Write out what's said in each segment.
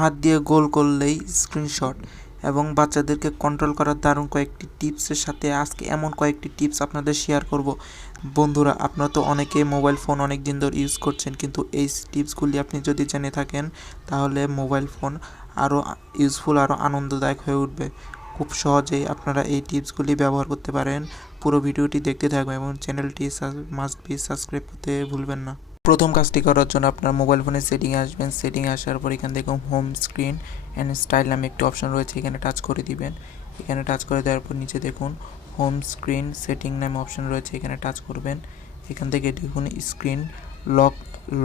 হাত দিয়ে গোল করলেই স্ক্রিনশট এবং বাচ্চাদেরকে কন্ট্রোল করার দারুণ কয়েকটি টিপসের সাথে আজকে এমন কয়েকটি টিপস আপনাদের শেয়ার করব। বন্ধুরা, আপনারা তো অনেকেই মোবাইল ফোন অনেক দিন ধরে ইউজ করছেন, কিন্তু এই টিপসগুলি আপনি যদি জেনে থাকেন তাহলে মোবাইল ফোন আরও ইউজফুল, আরও আনন্দদায়ক হয়ে উঠবে। খুব সহজেই আপনারা এই টিপসগুলি ব্যবহার করতে পারেন। পুরো ভিডিওটি দেখতে থাকবেন এবং চ্যানেলটি মাস্ট বি সাবস্ক্রাইব করতে ভুলবেন না। প্রথম কাজটি করার জন্য আপনার মোবাইল ফোনের সেটিংয়ে আসবেন। সেটিংয়ে আসার পর এখান থেকে হোম স্ক্রিন অ্যান্ড স্টাইল নামে একটি অপশন রয়েছে, এখানে টাচ করে দিবেন। এখানে টাচ করে দেওয়ার পর নিচে দেখুন হোম স্ক্রিন সেটিং নামে অপশন রয়েছে, এখানে টাচ করবেন। এখান থেকে দেখুন স্ক্রিন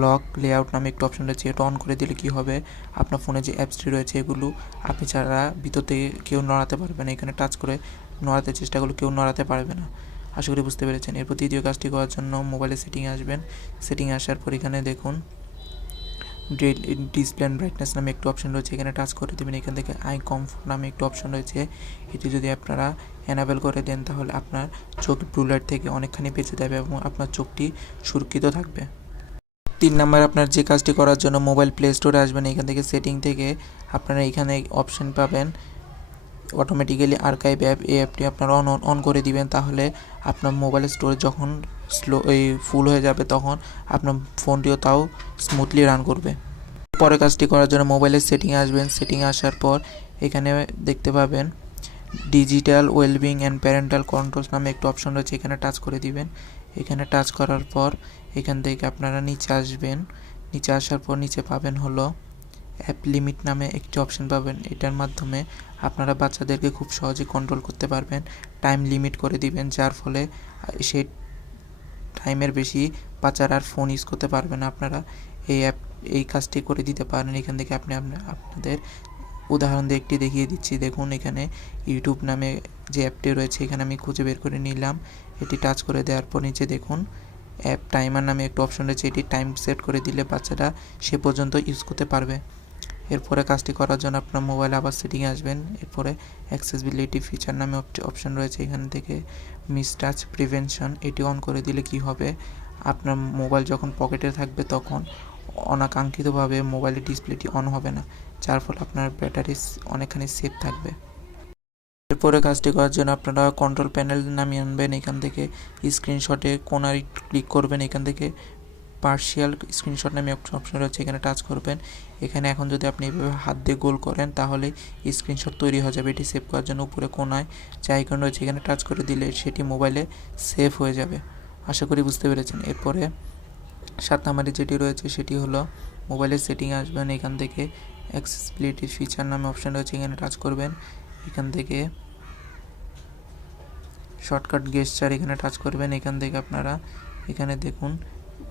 লক লেআউট নামে একটি অপশন রয়েছে, এটা অন করে দিলে কি হবে, আপনার ফোনে যে অ্যাপসটি রয়েছে এগুলো আপনি ছাড়া ভিতর থেকে কেউ নড়াতে পারবে না। এখানে টাচ করে নড়াতে চেষ্টা করলে কেউ নড়াতে পারবে না। আশা করি বুঝতে পেরেছেন। এরপর দ্বিতীয় কাজটি করার জন্য মোবাইলের সেটিংয়ে আসবেন। সেটিংয়ে আসার পর এখানে দেখুন ডিসপ্লে অ্যান্ড ব্রাইটনেস নামে একটি অপশন রয়েছে, এখানে টাচ করে দেবেন। এখান থেকে আই কমফোর্ট নামে একটি অপশন রয়েছে, এটি যদি আপনারা এনাবেল করে দেন তাহলে আপনার চোখ ব্লু লাইট থেকে অনেকখানি বেঁচে যাবে এবং আপনার চোখটি সুরক্ষিত থাকবে। 3 নম্বরে আপনার যে কাজটি করার জন্য মোবাইল প্লে স্টোরে আসবেন। এখান থেকে সেটিং থেকে আপনারা এখানে অপশন পাবেন অটোমেটিক্যালি আর্কাইভ অ্যাপ, এই অ্যাপটি আপনারা অন করে দিবেন। তাহলে আপনার মোবাইল স্টোরেজ যখন ফুল হয়ে যাবে তখন আপনার ফোনটিও তাও স্মুথলি রান করবে। পরের কাজটি করার জন্য মোবাইলের সেটিংয়ে আসবেন। সেটিংয়ে আসার পর এখানে দেখতে পাবেন digital wellbeing and parental controls নামে একটি অপশন রয়েছে, এখানে টাচ করে দিবেন। এখানে টাচ করার পর এখান থেকে আপনারা নিচে আসবেন। নিচে আসার পর নিচে পাবেন হলো অ্যাপ লিমিট নামে একটি অপশন পাবেন, এটার মাধ্যমে আপনারা বাচ্চাদেরকে খুব সহজে কন্ট্রোল করতে পারবেন। টাইম লিমিট করে দিবেন, যার ফলে সেই টাইমের বেশি বাচ্চারা আর ফোন ইউজ করতে পারবে না। আপনারা এই কাজটি করে দিতে পারেন। এখান থেকে আপনি আপনাদের উদাহরণ দিয়ে একটি দেখিয়ে দিচ্ছি। দেখুন এখানে ইউটিউব নামে যে অ্যাপটি রয়েছে, এখানে আমি খুঁজে বের করে নিলাম। এটি টাচ করে দেওয়ার পর নিচে দেখুন অ্যাপ টাইমার নামে একটা অপশন রয়েছে, এটি টাইম সেট করে দিলে বাচ্চারা সে পর্যন্ত ইউজ করতে পারবে। এরপরে কাজটি করার জন্য আপনার মোবাইলে আবার সেটিংয়ে আসবেন। এরপরে অ্যাক্সেসিবিলিটি ফিচার নামে অপশন রয়েছে, এখান থেকে মিস টাচ প্রিভেনশন এটি অন করে দিলে কি হবে, আপনার মোবাইল যখন পকেটে থাকবে তখন অনাকাঙ্ক্ষিতভাবে মোবাইলের ডিসপ্লেটি অন হবে না, যার ফলে আপনার ব্যাটারি অনেকখানি সেফ থাকবে। এরপরে কাজটি করার জন্য আপনারা কন্ট্রোল প্যানেল নামিয়ে আনবেন। এখান থেকে স্ক্রিনশটে কোনায় ক্লিক করবেন। এখান থেকে পার্শিয়াল স্ক্রিনশট নামে একটা অপশন রয়েছে, এখানে টাচ করবেন। এখানে এখন যদি আপনি এভাবে হাত দিয়ে গোল করেন তাহলে স্ক্রিনশট তৈরি হয়ে যাবে। এটি সেভ করার জন্য উপরে কোনায় যে আইকন রয়েছে এখানে টাচ করে দিলে সেটি মোবাইলে সেভ হয়ে যাবে। আশা করি বুঝতে পেরেছেন। এরপরে 7 নম্বরে যেটি রয়েছে সেটি হলো মোবাইলের সেটিংয়ে আসবেন। এখান থেকে অ্যাক্সেসিবিলিটি ফিচার নামে অপশন রয়েছে, এখানে টাচ করবেন। এখান থেকে শর্টকাট গেস্টার এখানে টাচ করবেন। এখান থেকে আপনারা এখানে দেখুন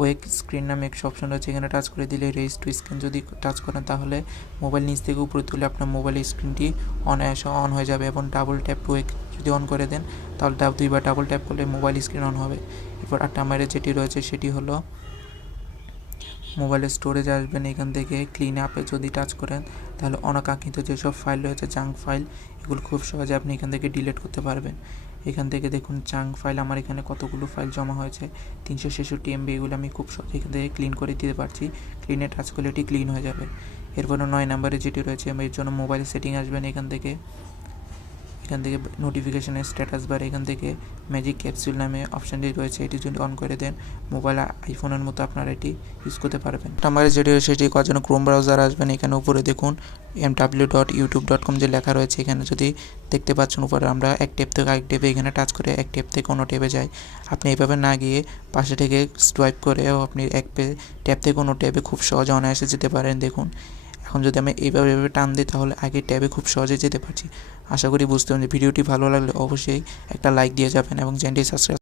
ওয়েক স্ক্রিন নামে একটা অপশন রয়েছে, এখানে টাচ করে দিলে রেজ টু স্ক্রিন যদি টাচ করেন তাহলে মোবাইল নিচ থেকে উপরে তুলে আপনার মোবাইলের স্ক্রিনটি অনায়াসে অন হয়ে যাবে। এবং ডাবল ট্যাপ টু ওয়েক যদি অন করে দেন তাহলে দুইবার ডাবল ট্যাপ করলে মোবাইল স্ক্রিন অন হবে। এরপর 8 নম্বরে যেটি রয়েছে সেটি হলো মোবাইলের স্টোরেজ আসবেন। এখান থেকে ক্লিন অ্যাপে যদি টাচ করেন তাহলে অনাকাঙ্ক্ষিত যেসব ফাইল রয়েছে জাঙ্ক ফাইল, এগুলো খুব সহজে আপনি এখান থেকে ডিলিট করতে পারবেন। এখান থেকে দেখুন জাঙ্ক ফাইল আমার এখানে কতগুলো ফাইল জমা হয়েছে, 366 MB, এগুলো আমি খুব সহজে এখান থেকে ক্লিন করে দিতে পারছি। ক্লিনে টাচ করলে এটি ক্লিন হয়ে যাবে। এরপরে 9 নম্বরে যেটি রয়েছে এর জন্য মোবাইলের সেটিং আসবেন। এখান থেকে নোটিফিকেশনের স্ট্যাটাস বার, এখান থেকে ম্যাজিক ক্যাপসুল নামে অপশানটি রয়েছে, এটি যদি অন করে দেন মোবাইল আইফোনের মতো আপনারা এটি ইউজ করতে পারবেন। নাম্বারে যেটি রয়েছে সেটি করার জন্য ক্রোম ব্রাউজার আসবেন। এখানে উপরে দেখুন mw.youtube.com যে লেখা রয়েছে, এখানে যদি দেখতে পাচ্ছেন উপরে আমরা এক ট্যাব থেকে আরেক ট্যাবে এখানে টাচ করে এক ট্যাব থেকে অন্য ট্যাবে যাই। আপনি এইভাবে না গিয়ে পাশে থেকে সোয়াইপ করেও আপনি ট্যাব থেকে অন্য ট্যাবে খুব সহজে অনায়াসে যেতে পারেন। দেখুন এখন যদি আমি এইভাবে টান দিই তাহলে আগে ট্যাবে খুব সহজে যেতে পারছি। আশা করি বুঝতে পারছি। ভিডিওটি ভালো লাগলে অবশ্যই একটা লাইক দিয়ে যাবেন এবং চ্যানেলটি সাবস্ক্রাইব